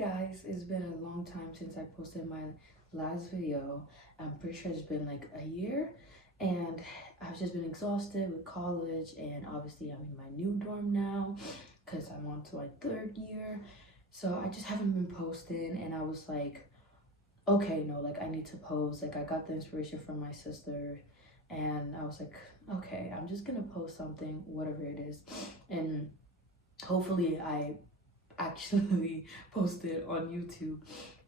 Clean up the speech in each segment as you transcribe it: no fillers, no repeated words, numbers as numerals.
guys, it's been a long time since I posted my last video. I'm pretty sure it's been like a year, and I've just been exhausted with college, and obviously I'm in my new dorm now because I'm on to my third year. So I just haven't been posting, and I was like, okay, no, like I need to post. Like I got the inspiration from my sister, and I was like, okay, I'm just gonna post something, whatever it is, and hopefully I actually posted on YouTube.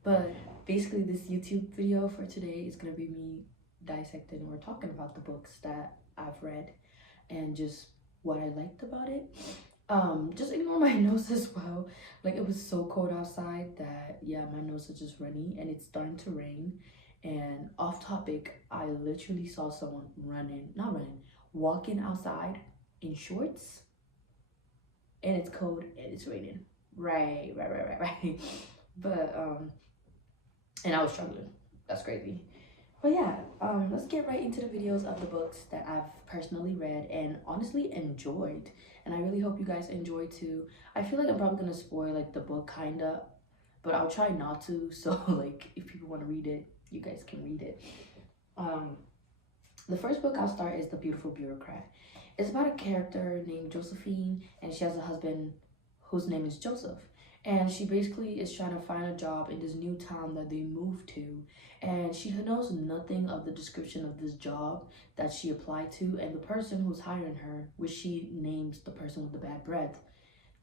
But basically this YouTube video for today is gonna be me dissecting or talking about the books that I've read and just what I liked about it. Just ignore my nose as well. Like it was so cold outside that yeah, my nose is just runny and it's starting to rain. And off topic, I literally saw someone walking outside in shorts, and it's cold and it's raining. Right. But and I was struggling. That's crazy. But yeah, let's get right into the videos of the books that I've personally read and honestly enjoyed. And I really hope you guys enjoy too. I feel like I'm probably gonna spoil like the book kinda, but I'll try not to. So like if people want to read it, you guys can read it. The first book I'll start is The Beautiful Bureaucrat. It's about a character named Josephine, and she has a husband whose name is Joseph. And she basically is trying to find a job in this new town that they moved to. And she knows nothing of the description of this job that she applied to. And the person who's hiring her, which she names the person with the bad breath,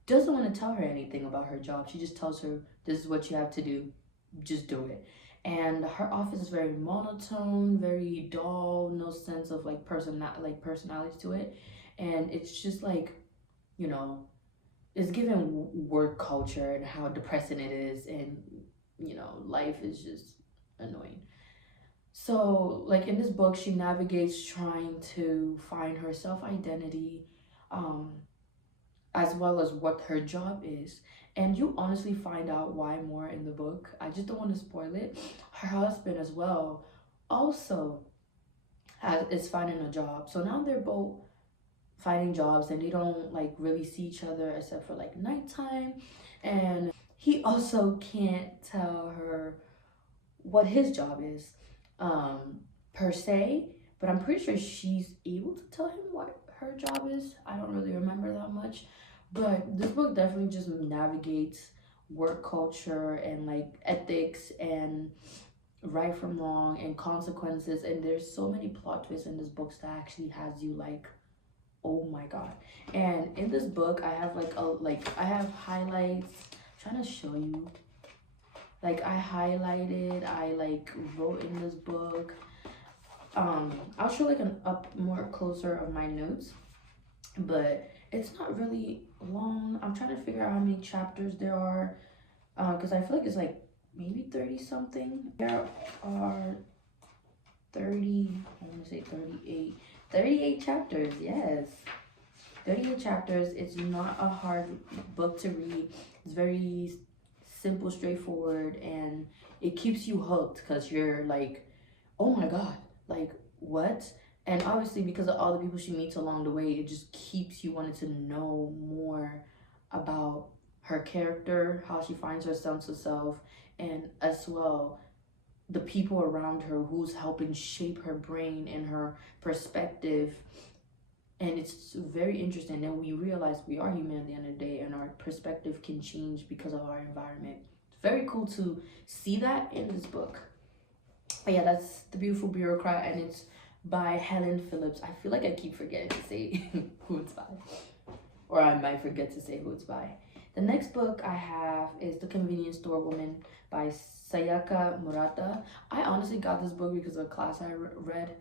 doesn't want to tell her anything about her job. She just tells her, this is what you have to do. Just do it. And her office is very monotone, very dull, no sense of like personality to it. And it's just like, you know, it's given work culture and how depressing it is, and you know, life is just annoying. So like in this book, she navigates trying to find her self-identity, as well as what her job is. And you honestly find out why more in the book. I just don't want to spoil it. Her husband as well also is finding a job. So now they're both finding jobs and they don't like really see each other except for like nighttime. And he also can't tell her what his job is per se, but I'm pretty sure she's able to tell him what her job is. I don't really remember that much, but this book definitely just navigates work culture and like ethics and right from wrong and consequences. And there's so many plot twists in this book that actually has you like, oh my god. And in this book I have I have highlights. I'm trying to show you, like I highlighted, I like wrote in this book. I'll show like an up more closer of my notes, but it's not really long. I'm trying to figure out how many chapters there are, because I feel like it's like maybe 30 something. There are 30, I want to say 38 chapters. Yes, 38 chapters. It's not a hard book to read. It's very simple, straightforward, and it keeps you hooked because you're like, oh my god, like what? And obviously because of all the people she meets along the way, it just keeps you wanting to know more about her character, how she finds her sense of self, and as well the people around her who's helping shape her brain and her perspective. And it's very interesting. Then we realize we are human at the end of the day, and our perspective can change because of our environment. It's very cool to see that in this book. But yeah, that's The Beautiful Bureaucrat, and it's by Helen Phillips. I feel like I keep forgetting to say who it's by, or I might forget to say who it's by. The next book I have is The Convenience Store Woman by Sayaka Murata. I honestly got this book because of a class I read.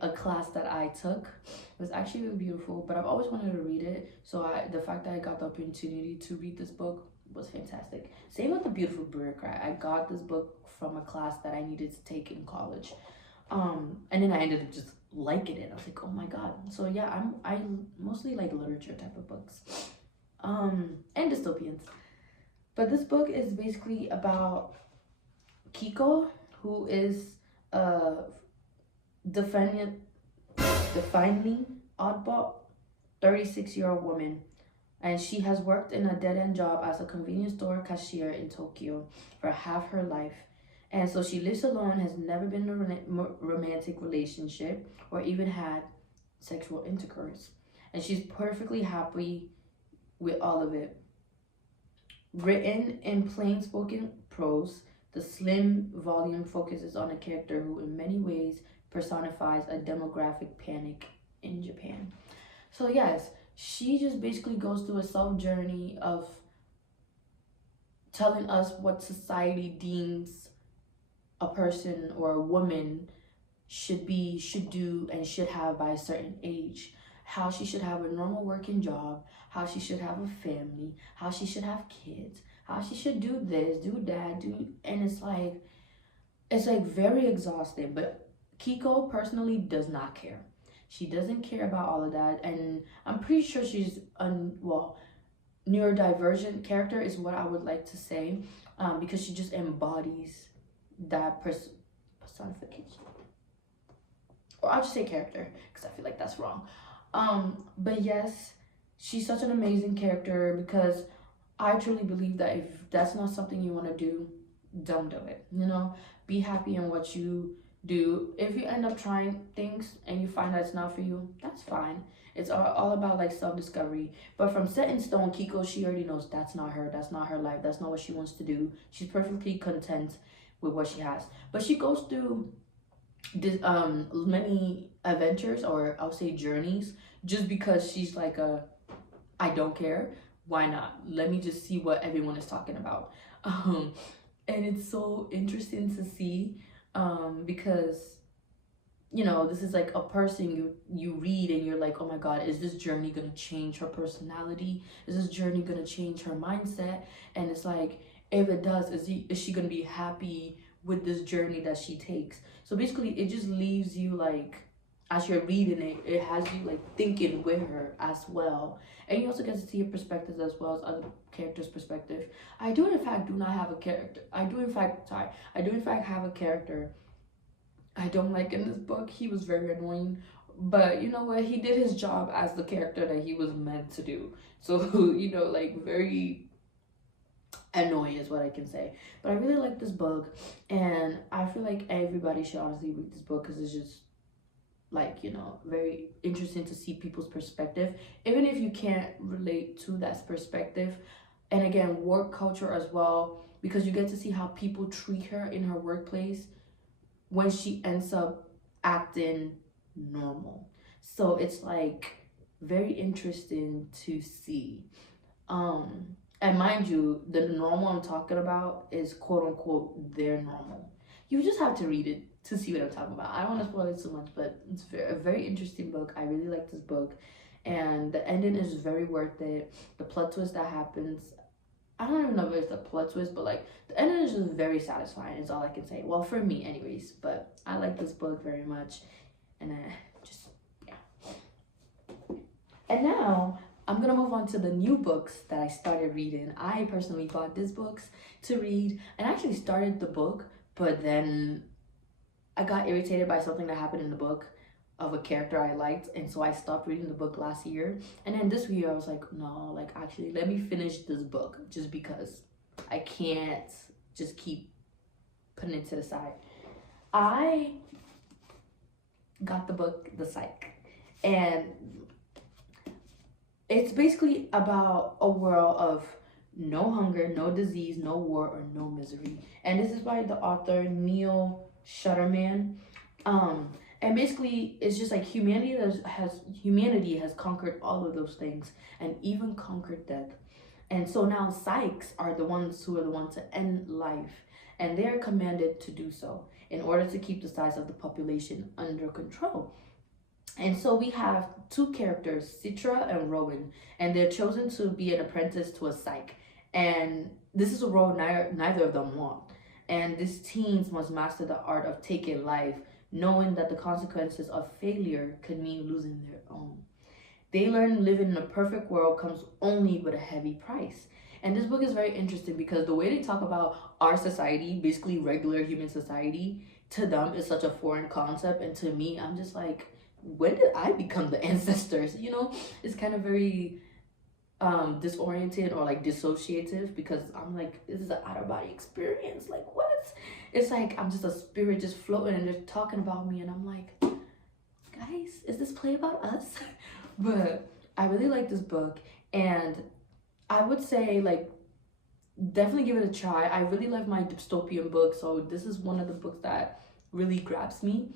A class that I took. It was actually really beautiful, but I've always wanted to read it. So the fact that I got the opportunity to read this book was fantastic. Same with The Beautiful Bureaucrat. I got this book from a class that I needed to take in college. And then I ended up just liking it. I was like, oh my god. So yeah, I mostly like literature type of books. And dystopians. But this book is basically about Kiko, who is defining oddball 36-year-old woman And she has worked in a dead-end job as a convenience store cashier in Tokyo for half her life. And so she lives alone, has never been in a romantic relationship or even had sexual intercourse. And she's perfectly happy with all of it. Written in plain spoken prose, the slim volume focuses on a character who, in many ways, personifies a demographic panic in Japan. So, yes, she just basically goes through a self journey of telling us what society deems a person or a woman should be, should do, and should have by a certain age. How she should have a normal working job, how she should have a family, how she should have kids, how she should do this, do that, and it's like very exhausting. But Kiko personally does not care. She doesn't care about all of that, and I'm pretty sure she's neurodivergent character is what I would like to say, because she just embodies that personification, or I'll just say character because I feel like that's wrong. But yes, she's such an amazing character because I truly believe that if that's not something you want to do, don't do it. Be happy in what you do. If you end up trying things and you find that it's not for you, that's fine. It's all about like self-discovery. But from set in stone, Kiko, she already knows that's not her. That's not her life. That's not what she wants to do. She's perfectly content with what she has. But she goes through this many adventures, or I'll say journeys, just because she's like I don't care, why not, let me just see what everyone is talking about. And it's so interesting to see, because this is like a person you read and you're like, oh my god, is this journey gonna change her personality? Is this journey gonna change her mindset? And it's like, if it does, is she gonna be happy with this journey that she takes? So basically it just leaves you like, as you're reading it, it has you like thinking with her as well. And you also get to see her perspectives as well as other characters' perspective. I do in fact have a character I do in fact have a character I don't like in this book. He was very annoying, but you know what, he did his job as the character that he was meant to do. So like very annoying is what I can say. But I really like this book, and I feel like everybody should honestly read this book because it's just like very interesting to see people's perspective, even if you can't relate to that perspective. And again, work culture as well, because you get to see how people treat her in her workplace when she ends up acting normal. So it's like very interesting to see. And mind you, the normal I'm talking about is quote unquote their normal. You just have to read it to see what I'm talking about. I don't want to spoil it so much, but it's a very interesting book. I really like this book, and the ending is very worth it. The plot twist that happens, I don't even know if it's a plot twist, but like the ending is just very satisfying. Is all I can say. Well, for me, anyways. But I like this book very much, and yeah. And now I'm gonna move on to the new books that I started reading. I personally bought these books to read, and I actually started the book, but then I got irritated by something that happened in the book of a character I liked, and so I stopped reading the book last year. And then this year I was like, no, like actually let me finish this book, just because I can't just keep putting it to the side. I got the book The Scythe, and it's basically about a world of no hunger, no disease, no war, or no misery. And this is by the author Neil Shutterman. And basically it's just like humanity has conquered all of those things, and even conquered death. And so now psychs are the ones to end life, and they are commanded to do so in order to keep the size of the population under control. And so we have two characters, Citra and Rowan, and they're chosen to be an apprentice to a psych. And this is a role neither of them want. And these teens must master the art of taking life, knowing that the consequences of failure could mean losing their own. They learn living in a perfect world comes only with a heavy price. And this book is very interesting because the way they talk about our society, basically regular human society, to them is such a foreign concept. And to me, I'm just like, when did I become the ancestors? It's kind of very disoriented or like dissociative, because I'm like, this is an out of body experience. Like, what? It's like I'm just a spirit just floating and they're talking about me, and I'm like, guys, is this play about us? But I really like this book, and I would say, like, definitely give it a try. I really like my dystopian books, so this is one of the books that really grabs me.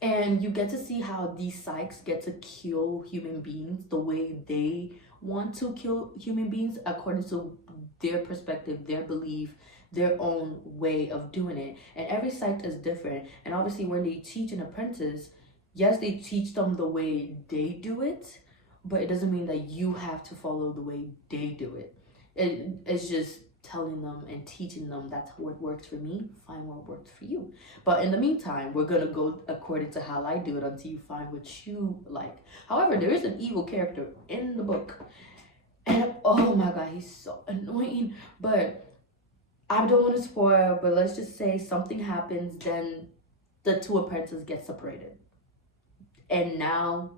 And you get to see how these psychs get to kill human beings the way they want to kill human beings, according to their perspective, their belief, their own way of doing it. And every psych is different. And obviously, when they teach an apprentice, yes, they teach them the way they do it, but it doesn't mean that you have to follow the way they do it. It's just telling them and teaching them that's what works for me, find what works for you. But in the meantime, we're gonna go according to how I do it until you find what you like. However, there is an evil character in the book, and oh my god, he's so annoying. But I don't want to spoil, but let's just say something happens, then the two apprentices get separated, and now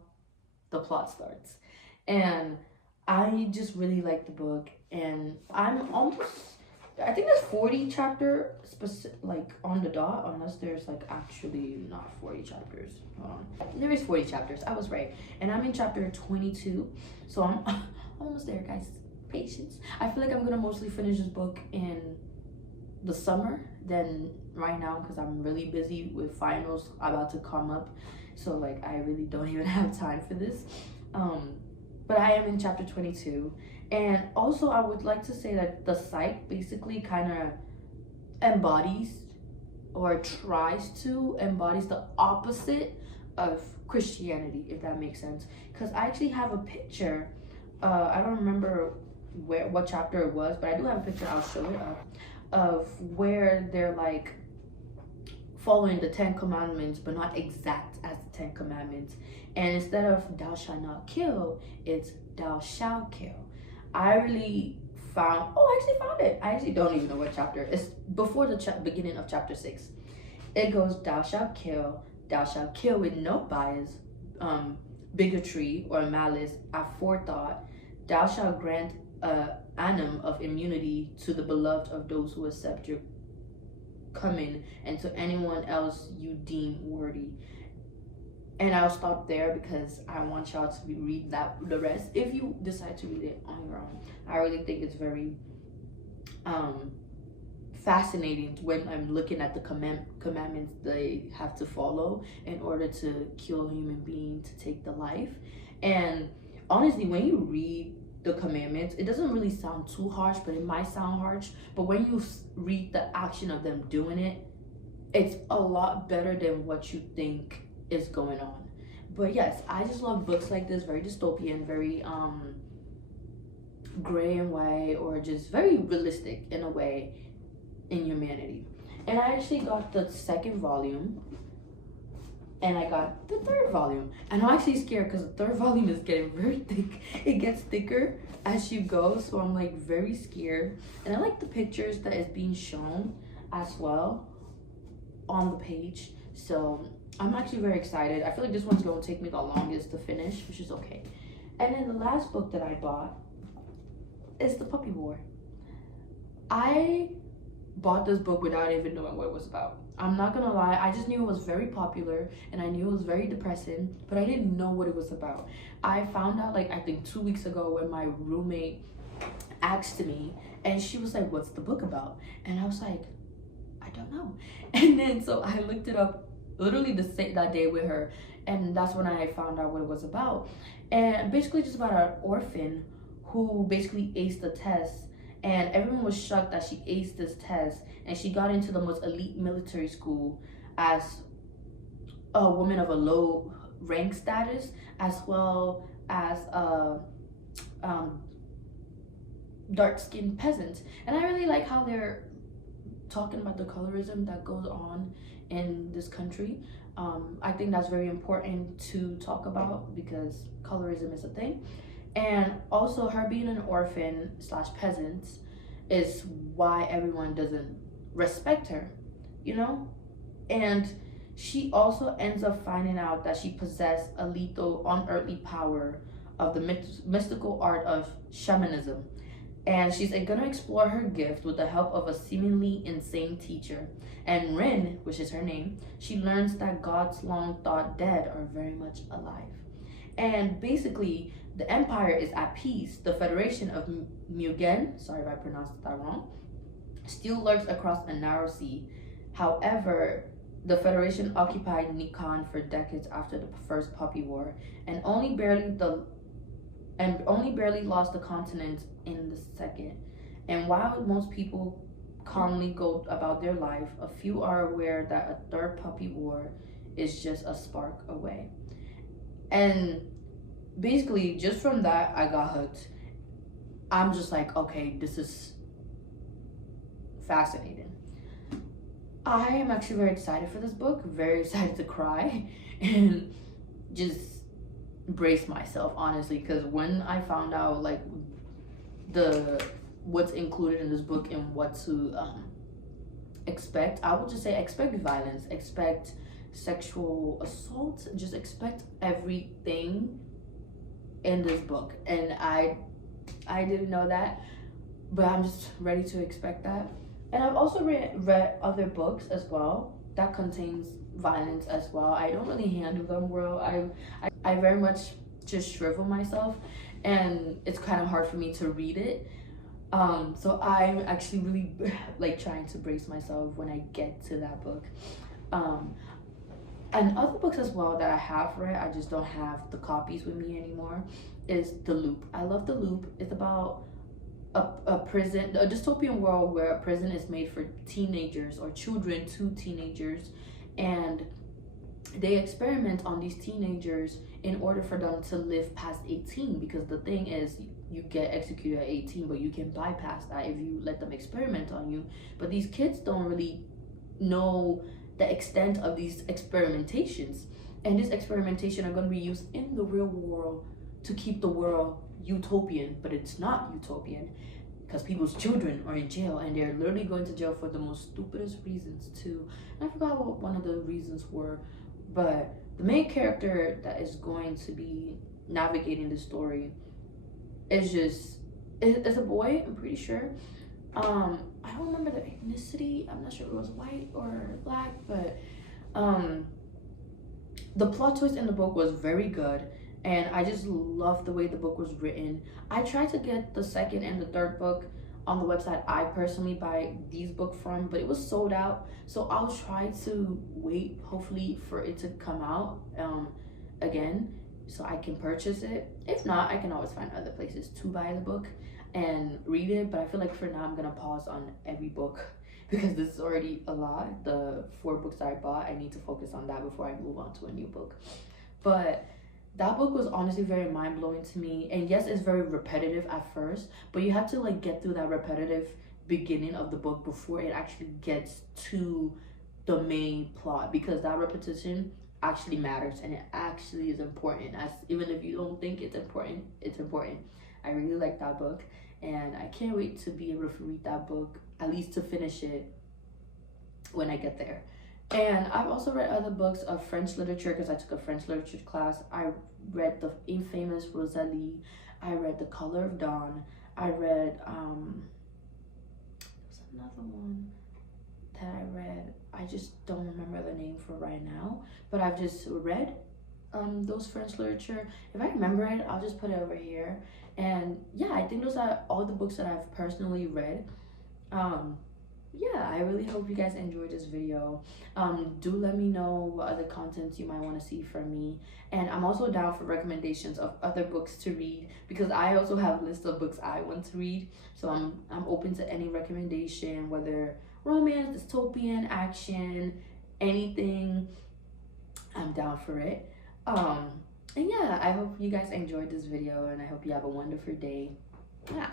the plot starts. And I just really like the book, and I'm almost, I think there's 40 chapter like on the dot, unless there's like actually not 40 chapters. There is 40 chapters, I was right. And I'm in chapter 22, so I'm almost there, guys. Patience. I feel like I'm gonna mostly finish this book in the summer than right now, because I'm really busy with finals about to come up, so like I really don't even have time for this. But I am in chapter 22. And also I would like to say that the site basically kind of embodies, or tries to embodies, the opposite of Christianity, if that makes sense. Because I actually have a picture, I don't remember what chapter it was, but I do have a picture, I'll show it up, of where they're like following the 10 commandments, but not exact as the 10 commandments. And instead of thou shalt not kill, it's thou shalt kill. I really found, oh, I actually found it. I actually don't even know what chapter. It's before the beginning of chapter 6. It goes, thou shalt kill with no bias, bigotry or malice, aforethought. Thou shalt grant annum of immunity to the beloved of those who accept your coming, and to anyone else you deem worthy. And I'll stop there because I want y'all to read the rest if you decide to read it on your own. I really think it's very fascinating when I'm looking at the commandments they have to follow in order to kill a human being, to take the life. And honestly, when you read the commandments, it doesn't really sound too harsh, but it might sound harsh. But when you read the action of them doing it, it's a lot better than what you think is going on. But yes, I just love books like this, very dystopian, very gray and white, or just very realistic in a way in humanity. And I actually got the second volume, and I got the third volume, and I'm actually scared because the third volume is getting very thick. It gets thicker as you go, so I'm like very scared. And I like the pictures that is being shown as well on the page, so I'm actually very excited. I feel like this one's going to take me the longest to finish, which is okay. And then the last book that I bought is The Puppy War. I bought this book without even knowing what it was about. I'm not gonna lie, I just knew it was very popular and I knew it was very depressing, but I didn't know what it was about. I found out like I think 2 weeks ago when my roommate asked me, and she was like, what's the book about? And I was like, I don't know. And then so I looked it up literally that day with her, and that's when I found out what it was about. And basically just about an orphan who basically aced the test, and everyone was shocked that she aced this test, and she got into the most elite military school as a woman of a low rank status, as well as a dark-skinned peasant. And I really like how they're talking about the colorism that goes on in this country. I think that's very important to talk about because colorism is a thing. And also her being an orphan slash peasant is why everyone doesn't respect her, you know? And she also ends up finding out that she possessed a lethal unearthly power of the mystical art of shamanism. And she's gonna explore her gift with the help of a seemingly insane teacher. And Rin, which is her name, she learns that gods long thought dead are very much alive. And basically, the Empire is at peace. The Federation of Mugen, sorry if I pronounced that wrong, still lurks across a narrow sea. However, the Federation occupied Nikan for decades after the First Puppy War, and only barely lost the continent in the second. And while most people calmly go about their life, a few are aware that a third Puppy War is just a spark away. And basically, just from that, I got hooked. I'm just like, okay, this is fascinating. I am actually very excited for this book, very excited to cry and just brace myself, honestly, because when I found out like what's included in this book and what to expect, I would just say expect violence, expect sexual assault, just expect everything in this book. And I didn't know that, but I'm just ready to expect that. And I've also read other books as well that contains violence as well. I don't really handle them well. I very much just shrivel myself, and it's kind of hard for me to read it. So I'm actually really like trying to brace myself when I get to that book. And other books as well that I have read, I just don't have the copies with me anymore, is The Loop. I love The Loop. It's about a prison, a dystopian world where a prison is made for teenagers or children to teenagers, and they experiment on these teenagers in order for them to live past 18, because the thing is you get executed at 18, but you can bypass that if you let them experiment on you. But these kids don't really know the extent of these experimentations, and this experimentation are going to be used in the real world to keep the world utopian, but it's not utopian because people's children are in jail, and they're literally going to jail for the most stupidest reasons too. And I forgot what one of the reasons were, but the main character that is going to be navigating the story is it's a boy, I'm pretty sure. I don't remember the ethnicity. I'm not sure if it was white or black, but the plot twist in the book was very good, and I just loved the way the book was written. I tried to get the second and the third book on the website I personally buy these books from, but it was sold out. So I'll try to wait, hopefully, for it to come out again, so I can purchase it. If not, I can always find other places to buy the book and read it. But I feel like for now I'm gonna pause on every book because this is already a lot. The 4 books that I bought, I need to focus on that before I move on to a new book. But that book was honestly very mind-blowing to me. And yes, it's very repetitive at first, but you have to like get through that repetitive beginning of the book before it actually gets to the main plot, because that repetition actually matters and it actually is important. As even if you don't think it's important, it's important. I really like that book, and I can't wait to be able to read that book, at least to finish it when I get there. And I've also read other books of French literature because I took a French literature class. I read the infamous Rosalie. I read The Color of Dawn. I read there's another one that I read. I just don't remember the name for right now, but I've just read those French literature. If I remember it, I'll just put it over here. And yeah, I think those are all the books that I've personally read. Yeah, I really hope you guys enjoyed this video. Do let me know what other contents you might want to see from me, and I'm also down for recommendations of other books to read, because I also have a list of books I want to read. So I'm open to any recommendation, whether romance, dystopian, action, anything. I'm down for it. And yeah, I hope you guys enjoyed this video, and I hope you have a wonderful day. Yeah.